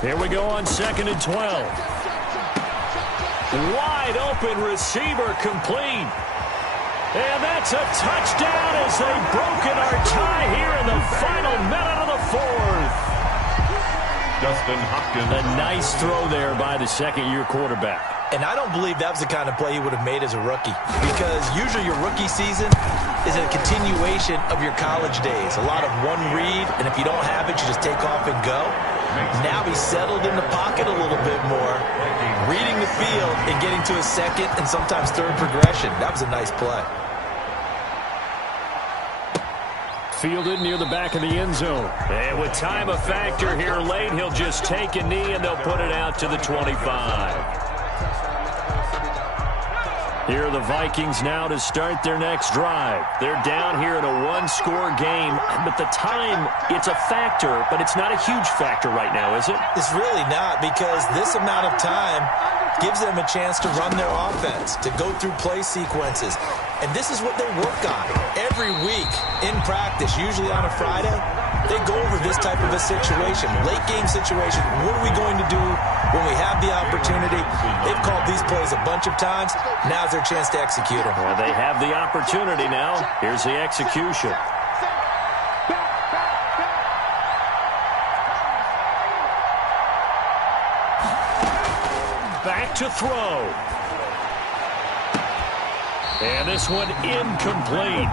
Here we go on 2nd and 12. Wide open receiver complete. And that's a touchdown as they've broken our tie here in the final minute of the fourth. Dustin Hopkins. A nice throw there by the second-year quarterback. And I don't believe that was the kind of play he would have made as a rookie, because usually your rookie season is a continuation of your college days. A lot of one read, and if you don't have it, you just take off and go. Now he's settled in the pocket a little bit more, reading the field and getting to a second and sometimes third progression. That was a nice play. Fielded near the back of the end zone. And with time a factor here late, he'll just take a knee and they'll put it out to the 25. Here are the Vikings now to start their next drive. They're down here in a one-score game, but the time, it's a factor, but it's not a huge factor right now, is it? It's really not, because this amount of time gives them a chance to run their offense, to go through play sequences. And this is what they work on every week in practice, usually on a Friday. They go over this type of a situation, late game situation. What are we going to do when we have the opportunity? They've called these plays a bunch of times. Now's their chance to execute them. Well, they have the opportunity now. Here's the execution. Back to throw. And this one incomplete.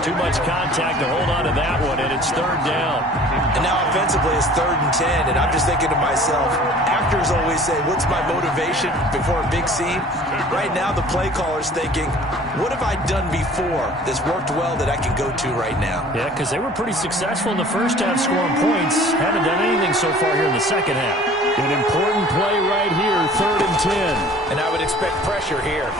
Too much contact to hold on to that one, and it's third down. And now offensively it's 3rd and 10, and I'm just thinking to myself, actors always say, what's my motivation before a big scene? Right now the play caller's thinking, what have I done before that's worked well that I can go to right now? Yeah, because they were pretty successful in the first half scoring points. Haven't done anything so far here in the second half. An important play right here, 3rd and 10. And I would expect pressure here.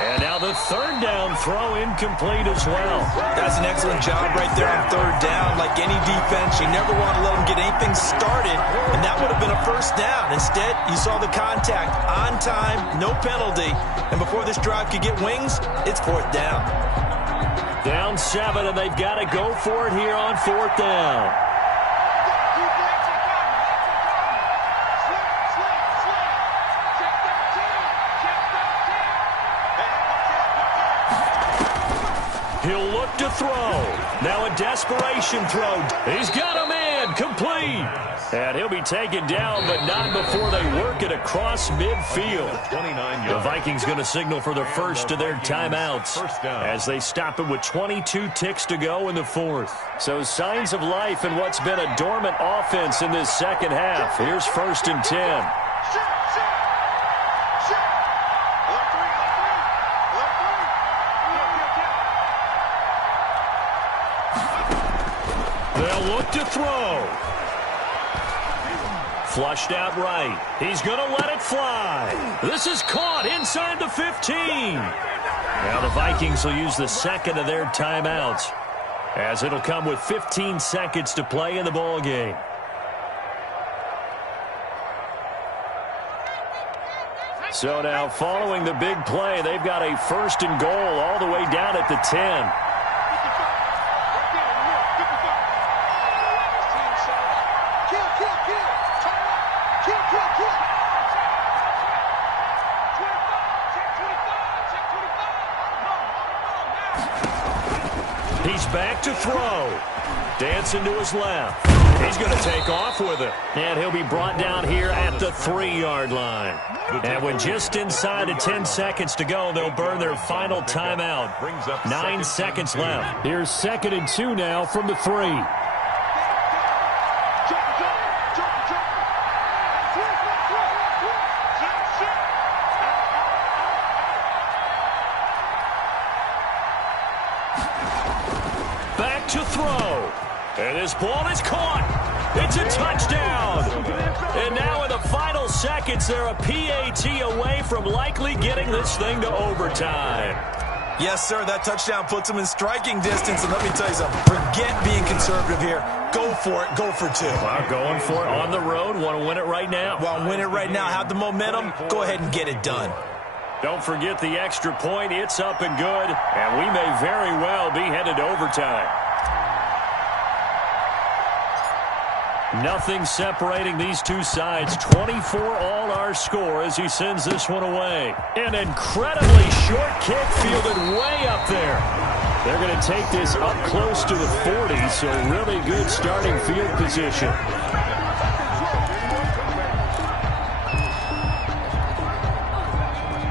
And now the third down throw incomplete as well. That's an excellent job right there on 3rd down. Like any defense, you never want to let them get anything started, and that would have been a first down. Instead, you saw the contact on time, no penalty, and before this drive could get wings, it's 4th down. Down 7, and they've got to go for it here on 4th down. He'll look to throw. Now a desperation throw. He's got a man, complete. And he'll be taken down, but not before they work it across midfield. 29 The Vikings going to signal for the first of their timeouts as they stop it with 22 ticks to go in the fourth. So signs of life in what's been a dormant offense in this second half. Here's 1st and 10. They'll look to throw. Flushed out right. He's going to let it fly. This is caught inside the 15. Now the Vikings will use the second of their timeouts, as it'll come with 15 seconds to play in the ball game. So now following the big play, they've got a 1st and goal all the way down at the 10. He's back to throw. Dancing to his left. He's going to take off with it. And he'll be brought down here at the 3-yard line. And with just inside of 10 seconds to go, they'll burn their final timeout. 9 seconds left. Here's 2nd and 2 now from the 3. Back to throw. And this ball is caught. It's a touchdown. And now in the final seconds, they're a PAT away from likely getting this thing to overtime. Yes, sir, that touchdown puts them in striking distance. And let me tell you something, forget being conservative here. Go for it, go for two. Well, going for it on the road, want to win it right now. Well, win it right now, have the momentum, go ahead and get it done. Don't forget the extra point, it's up and good, and we may very well be headed to overtime. Nothing separating these two sides. 24 all our score as he sends this one away. An incredibly short kick fielded way up there. They're going to take this up close to the 40, so really good starting field position.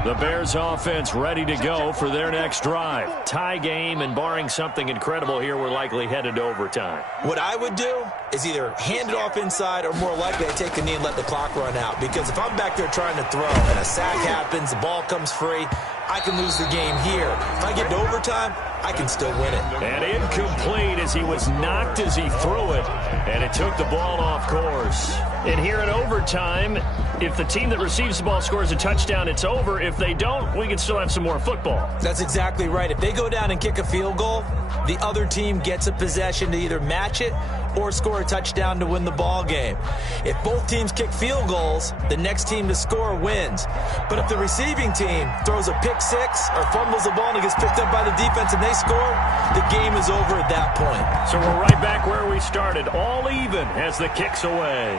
The Bears offense ready to go for their next drive. Tie game, and barring something incredible here, we're likely headed to overtime. What I would do is either hand it off inside or more likely I take a knee and let the clock run out. Because if I'm back there trying to throw and a sack happens, the ball comes free, I can lose the game here. If I get to overtime, I can still win it. And incomplete as he was knocked as he threw it, and it took the ball off course. And here in overtime, if the team that receives the ball scores a touchdown, it's over. If they don't, we can still have some more football. That's exactly right. If they go down and kick a field goal, the other team gets a possession to either match it or score a touchdown to win the ball game. If both teams kick field goals, the next team to score wins. But if the receiving team throws a pick six or fumbles the ball and it gets picked up by the defense and they score, the game is over at that point. So we're right back where we started, all even as the kick's away.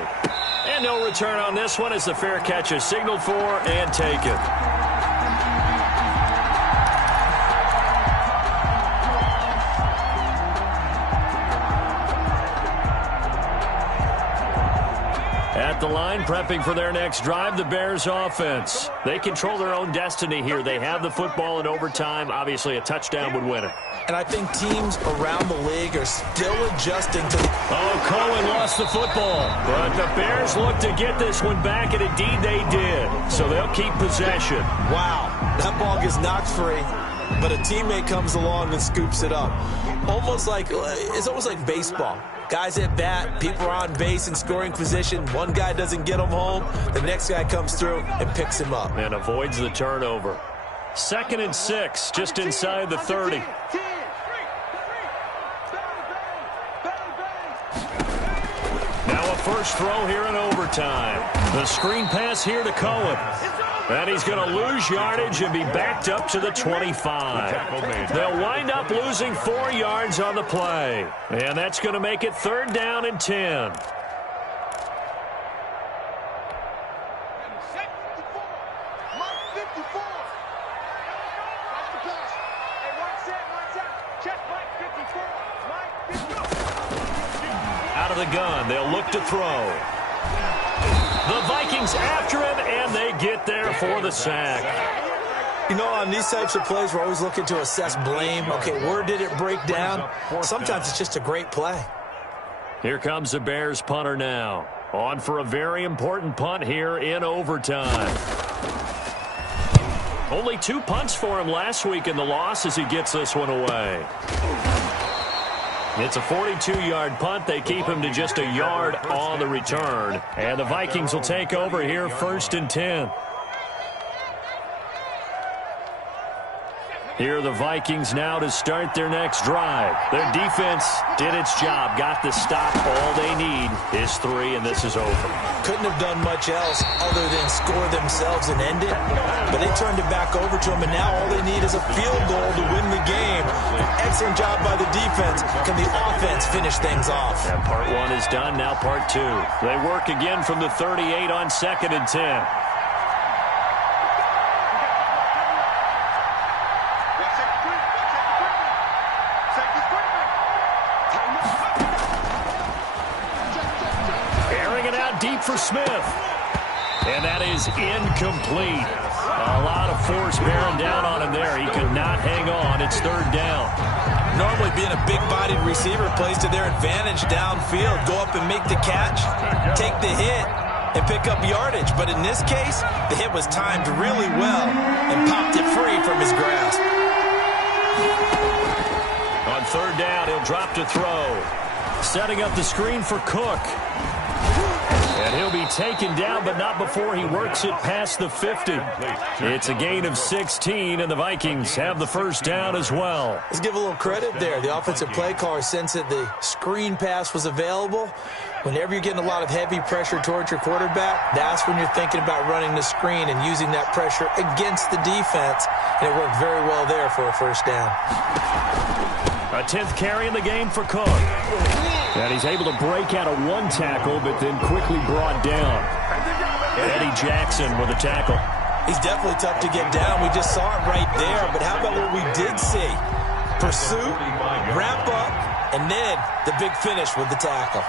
And no return on this one as the fair catch is signaled for and taken. At the line, prepping for their next drive, the Bears offense. They control their own destiny here. They have the football in overtime. Obviously, a touchdown would win it. And I think teams around the league are still adjusting to... Oh, Cohen lost the football. But the Bears look to get this one back, and indeed they did. So they'll keep possession. Wow, that ball gets knocked free, but a teammate comes along and scoops it up. It's almost like baseball. Guys at bat, people are on base in scoring position. One guy doesn't get him home. The next guy comes through and picks him up. And avoids the turnover. 2nd and 6, just inside the 30. Now a first throw here in overtime. The screen pass here to Cohen. And he's going to lose yardage and be backed up to the 25. They'll wind up losing 4 yards on the play. And that's going to make it 3rd down and 10. Out of the gun, they'll look to throw. The Vikings after him, and they get there for the sack. You know, on these types of plays, we're always looking to assess blame. Okay, where did it break down? Sometimes it's just a great play. Here comes the Bears punter now. On for a very important punt here in overtime. Only 2 punts for him last week in the loss as he gets this one away. It's a 42-yard punt. They keep him to just a yard on the return. And the Vikings will take over here 1st and 10. Here are the Vikings now to start their next drive. Their defense did its job, got the stop. All they need is 3, and this is over. Couldn't have done much else other than score themselves and end it. But they turned it back over to them, and now all they need is a field goal to win the game. An excellent job by the defense. Can the offense finish things off? And part 1 is done, now part 2. They work again from the 38 on 2nd and 10. For Smith. And that is incomplete. A lot of force bearing down on him there. He could not hang on. It's 3rd down. Normally being a big-bodied receiver plays to their advantage downfield. Go up and make the catch, take the hit, and pick up yardage. But in this case, the hit was timed really well and popped it free from his grasp. On 3rd down, he'll drop to throw. Setting up the screen for Cook. And he'll be taken down, but not before he works it past the 50. It's a gain of 16, and the Vikings have the first down as well. Let's give a little credit there. The offensive play caller sensed that the screen pass was available. Whenever you're getting a lot of heavy pressure towards your quarterback, that's when you're thinking about running the screen and using that pressure against the defense. And it worked very well there for a first down. A 10th carry in the game for Cook. And he's able to break out of one tackle, but then quickly brought down. Eddie Jackson with a tackle. He's definitely tough to get down. We just saw it right there. But how about what we did see? Pursuit, wrap up, and then the big finish with the tackle.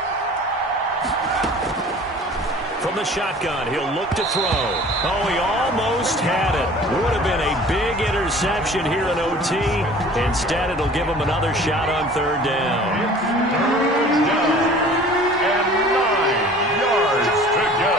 From the shotgun, he'll look to throw. Oh, he almost had it. Would have been a big interception here in OT. Instead, it'll give him another shot on third down. Third down. And 9 yards to go.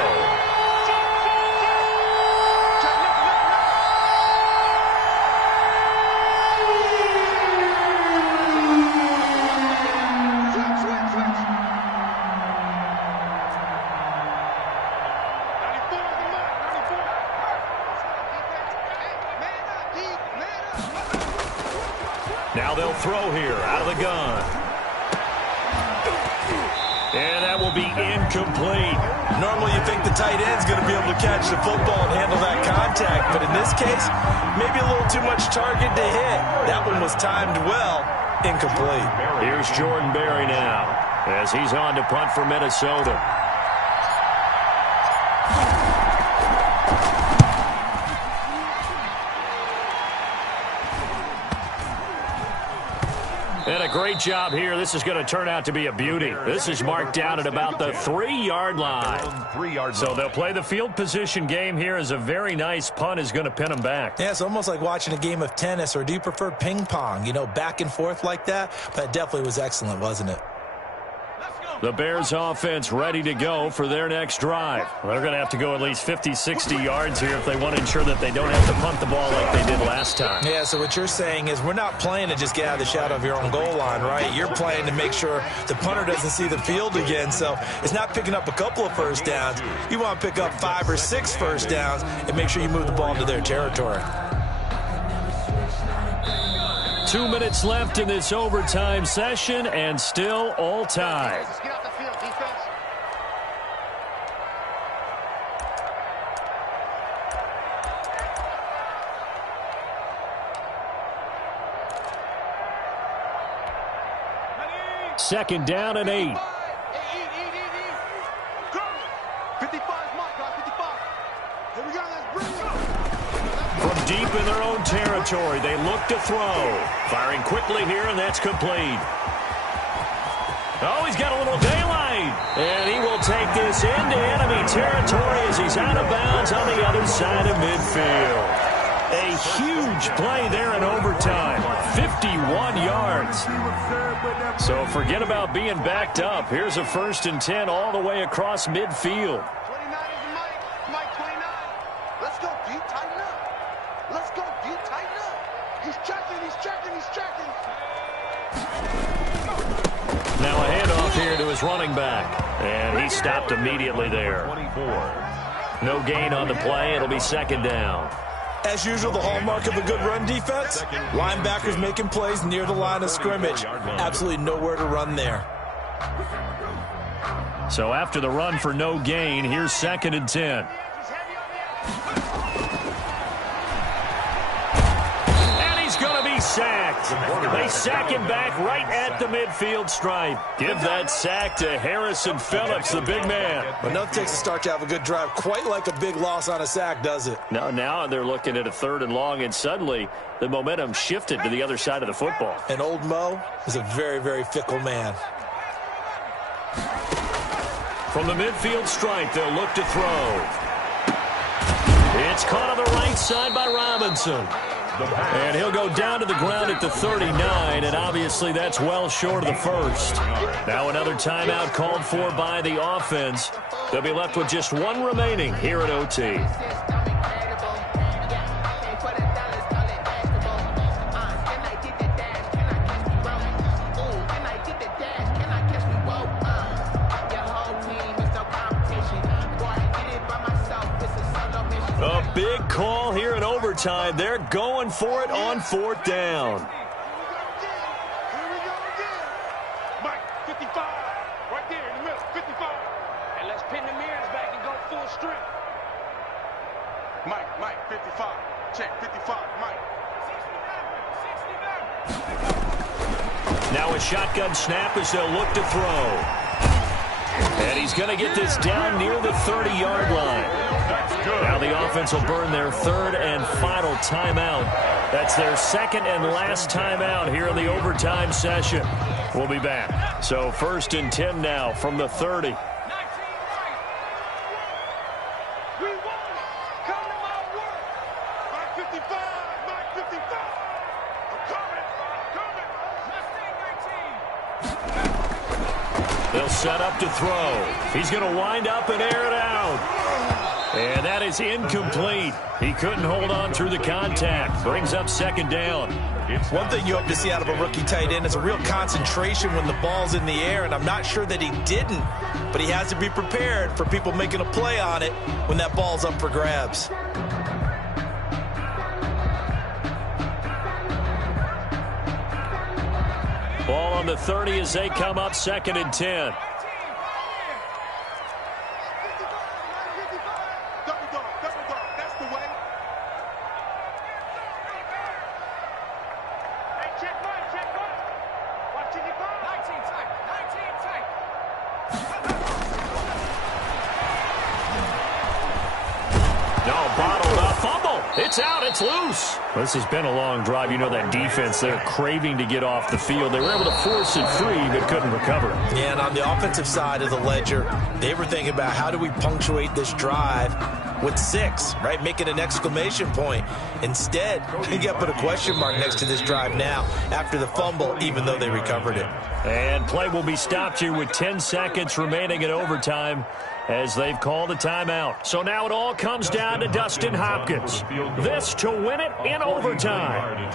Now they'll throw here out of the gun. And that will be incomplete. Normally you think the tight end's going to be able to catch the football and handle that contact, but in this case, maybe a little too much target to hit. That one was timed well. Incomplete. Here's Jordan Berry now as he's on to punt for Minnesota. And a great job here. This is going to turn out to be a beauty. This is marked down at about the 3-yard line. So they'll play the field position game here as a very nice punt is going to pin them back. Yeah, it's almost like watching a game of tennis, or do you prefer ping pong? You know, back and forth like that? But it definitely was excellent, wasn't it? The Bears offense ready to go for their next drive. They're going to have to go at least 50, 60 yards here if they want to ensure that they don't have to punt the ball like they did last time. Yeah, so what you're saying is we're not playing to just get out of the shadow of your own goal line, right? You're playing to make sure the punter doesn't see the field again. So it's not picking up a couple of first downs. You want to pick up 5 or 6 first downs and make sure you move the ball into their territory. 2 minutes left in this overtime session, and still all tied. Get off the field, defense. Second down and 8. 55 is Mike, guys, 55. Here we go, let's bring it. From deep in their own territory, they look to throw. Firing quickly here, and that's complete. Oh, he's got a little daylight. And he will take this into enemy territory as he's out of bounds on the other side of midfield. A huge play there in overtime. 51 yards. So forget about being backed up. Here's a 1st and 10 all the way across midfield. 29 is Mike. Mike, 29. Let's go, D. Tighten up. Let's go, D. Tighten up. He's checking, he's checking, he's checking. Now a handoff here to his running back. And he stopped immediately there. 24. No gain on the play. It'll be second down. As usual, the hallmark of a good run defense, linebackers making plays near the line of scrimmage. Absolutely nowhere to run there. So after the run for no gain, here's 2nd and 10. And he's going to be sacked. They sack him back right at the midfield stripe. Give that sack to Harrison Phillips, the big man. But nothing takes a start to have a good drive quite like a big loss on a sack, does it? Now they're looking at a 3rd and long, and suddenly the momentum shifted to the other side of the football. And old Mo is a very, very fickle man. From the midfield stripe, they'll look to throw. It's caught on the right side by Robinson. And he'll go down to the ground at the 39, and obviously that's well short of the 1st. Now another timeout called for by the offense. They'll be left with just 1 remaining here at OT. big call here in overtime. They're going for it on 4th down. Here we go again. Mike, 55. Right there in the middle, 55. And let's pin the mirrors back and go full strength. Mike, 55. Check, 55, Mike. Now a shotgun snap as they'll look to throw. And he's going to get this down near the 30-yard line. Now the offense will burn their 3rd and final timeout. That's their 2nd and last timeout here in the overtime session. We'll be back. So 1st and 10 now from the 30. We want it. Come to my work. Mike 55. Mike 55. I'm coming. They'll set up to throw. He's going to wind up and air it out. And that is incomplete. He couldn't hold on through the contact. Brings up 2nd down. One thing you hope to see out of a rookie tight end is a real concentration when the ball's in the air, and I'm not sure that he didn't, but he has to be prepared for people making a play on it when that ball's up for grabs. Ball on the 30 as they come up 2nd and 10. Double dog. That's the way. Hey, check Mike. Watch it, 19 tight. No, bottled up. Fumble. It's out. It's loose. This has been a long drive. You know that defense, they're craving to get off the field. They were able to force it free, but couldn't recover. Yeah, and on the offensive side of the ledger, they were thinking about how do we punctuate this drive with 6, right? Make it an exclamation point. Instead, you got to put a question mark next to this drive now after the fumble, even though they recovered it. And play will be stopped here with 10 seconds remaining in overtime as they've called a timeout. So now it all comes down to Dustin Hopkins. This to win it in overtime.